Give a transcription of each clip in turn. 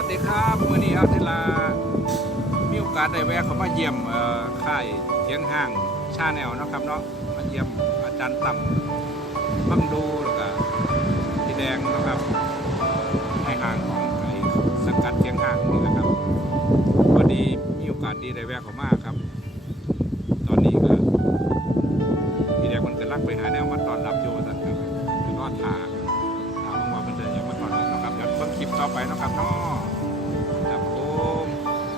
ดีครับวันนี้เอาเวลามีโอกาสได้แวะเข้ามาเยี่ยมค่ายเทียงห้างชาแนลนะครับเนาะมาเยี่ยมอาจารย์ต่ำบังดูแล้วก็พี่แดงนะครับในห้างของไอ้สังกัดเทียงห้างนี่นะครับวันนี้มีโอกาสดีได้แวะเข้ามาครับตอนนี้ก็พี่แดงมันกำลังไปหาแนวมาตอนรับโยสันครับคือนอดถามว่ามันจะยังมาตอนรับนะครับเดี๋ยวเพิ่งคลิปต่อไปนะครับเนาะครับผม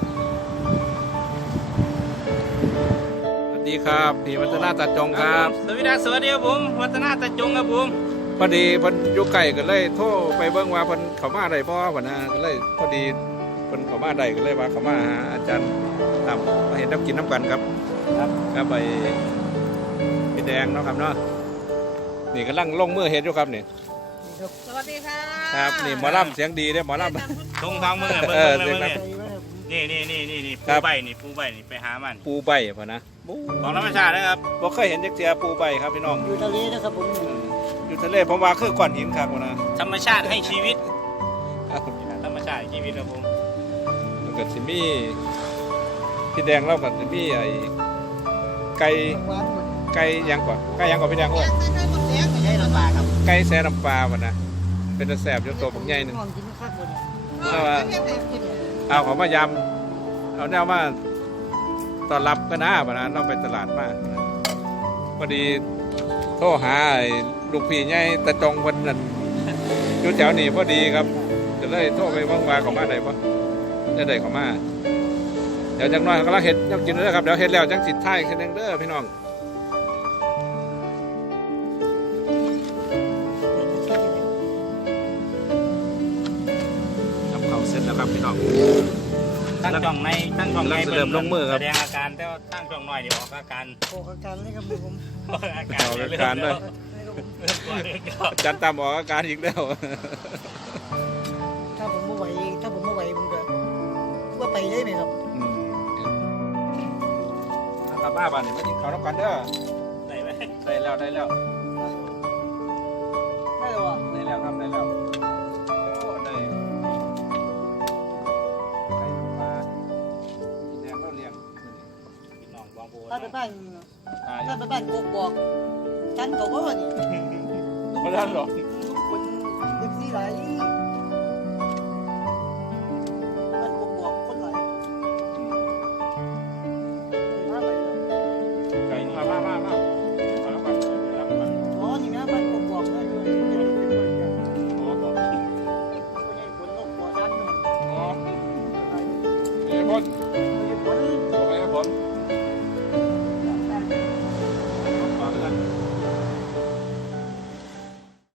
สวัสดีครับพี่วัฒนาตาจงครับสวัสดีครับผมวัฒนาตาจงครับผมพอดีเพิ่นอยู่ไกลก็เลยโทรไปเบิ่งว่าเพิ่นเข้ามาได้บ่พุ่นนะก็เลยพอดีเพิ่นเข้ามาได้ก็เลยว่าเข้ามาหาอาจารย์ตามมาเห็นน้ำกินน้ำกันครับครับไปพี่แดงเนาะครับเนาะนี่กำลังลงมือเฮ็ดอยู่ครับนี่สวัสดีค่ะครับนี่หมอลำเสียงดีเด้อหมอลำตรงทางมือเออเบิ่งเสีเลยยงนี่ครัปูบใบนี่ไปหามันปูใบพุ่นนะของธรรมชาตินะครับบ่เคยเห็นจักเทื่อปูใบครับพี่น้องอยู่ทะเลนะครับผมอยู่ทะเลผมว่าคือก้อนหินครับพุ่นนะธรรมชาติให้ชีวิตครับธรรมชาติให้ชีวิตครับผมแล้วก็สิมีพี่แดงเราก็สิมีไอ้ไก่หวานหมดไก่หยังก่อนไก่หยังก่อนพี่แดงโอ้ยใช่ลำบากครับไก่แซ่น้ำปลาพุ่นนะเป็นตาแซ่บอยู่ตัวบักใหญ่หนึงนอนกินข้าวหมดเอาของมายำเอาแนวมาต้อนรับก็น่าปะนะเราไปตลาดมาพอดีโทรหาไอ้ลูกพี่ใหญ่ตะจงวันนั้นอยู่แถวนี้พอดีครับก็เลยโทรไปว่างวาของมาได้ปะได้ของมาเดี๋ยวจังน้อยก็ลังเห็ดยังกินเลยครับเดี๋ยวเห็ดแล้วจังสิท้ายแค่นึงเด้อพี่น้องทำข้าวเสร็จแล้วครับพี่น้องตั้งช่องในตั้งช่องในเริ่มลงมือครับแสดงอาการแต่ว่าตั้งช่องน้อยเดี๋ยวออกอาการโอ้อาการนี่ครับผมออกอาการออกอาการด้วย จัดตามออกอาการอีกแล้วถ้าผมไม่ไหวผมก็ว่าไปได้ไหมครับกลับบ้านบ้านนี่มากินข้าวน้ำกันเด้อได้ไหมได้แล้วได้เลยวะได้แล้วครับได้แล้วโอ้ได้ไก่ปลาแดงเราเลี้ยงพี่น้องบางโพถ้าไปบ้านอ่าถ้าไปบ้านกกบอกฉันก็ว่านี่ไม่ได้หรอกลูกคนเด็กสี่หลายบ้านกกบอกคนหลายถ้าไปเลยไก่มาข้าวน้ำกันรับกันอ๋อนี่นะบ้านกกบอกได้เลยเป็นคนอย่างอ๋อคนใหญ่คนโลกหัวดันอ๋อนี่พ่น